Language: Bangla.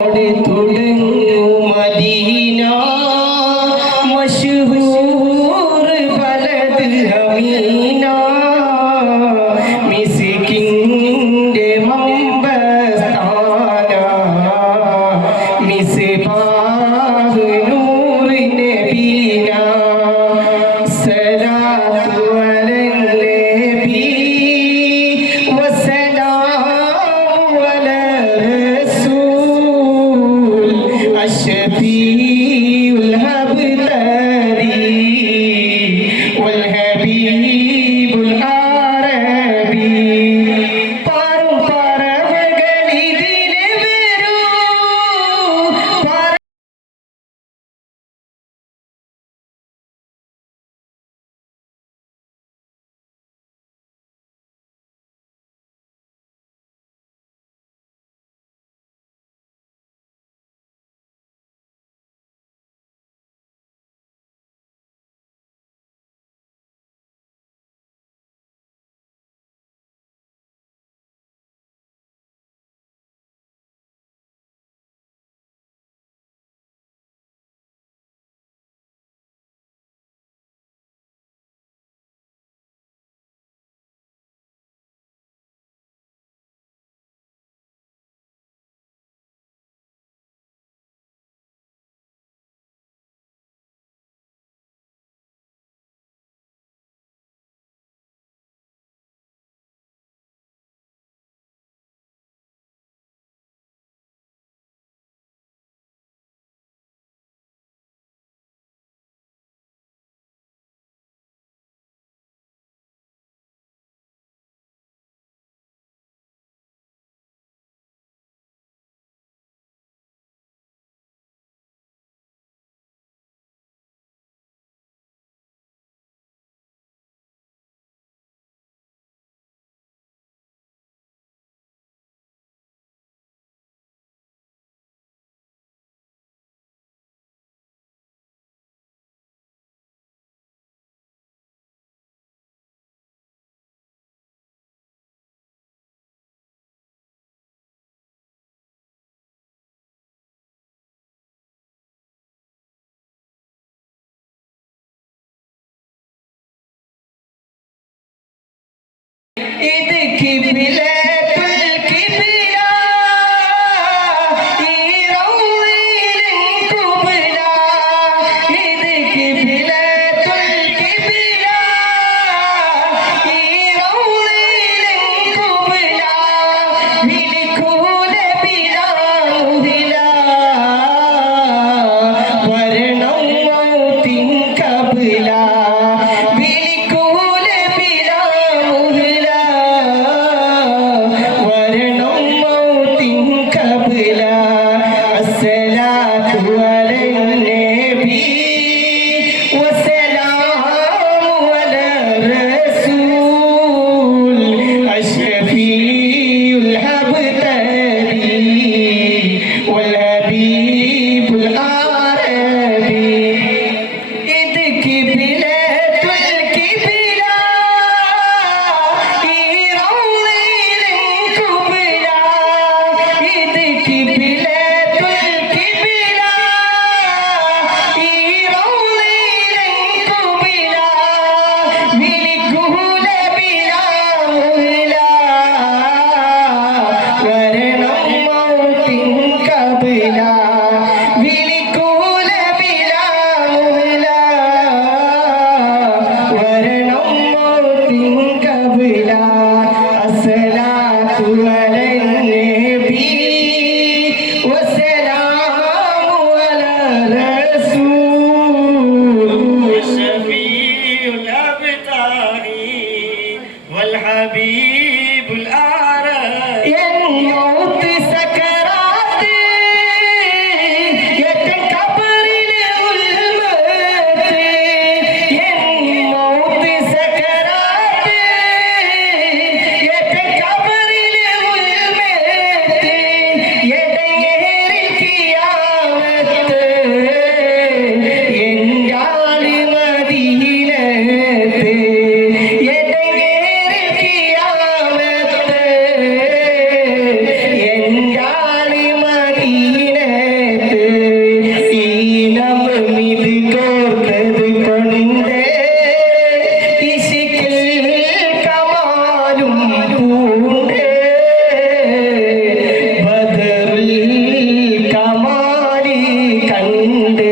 थोड़े थोड़े मारी 你。It mente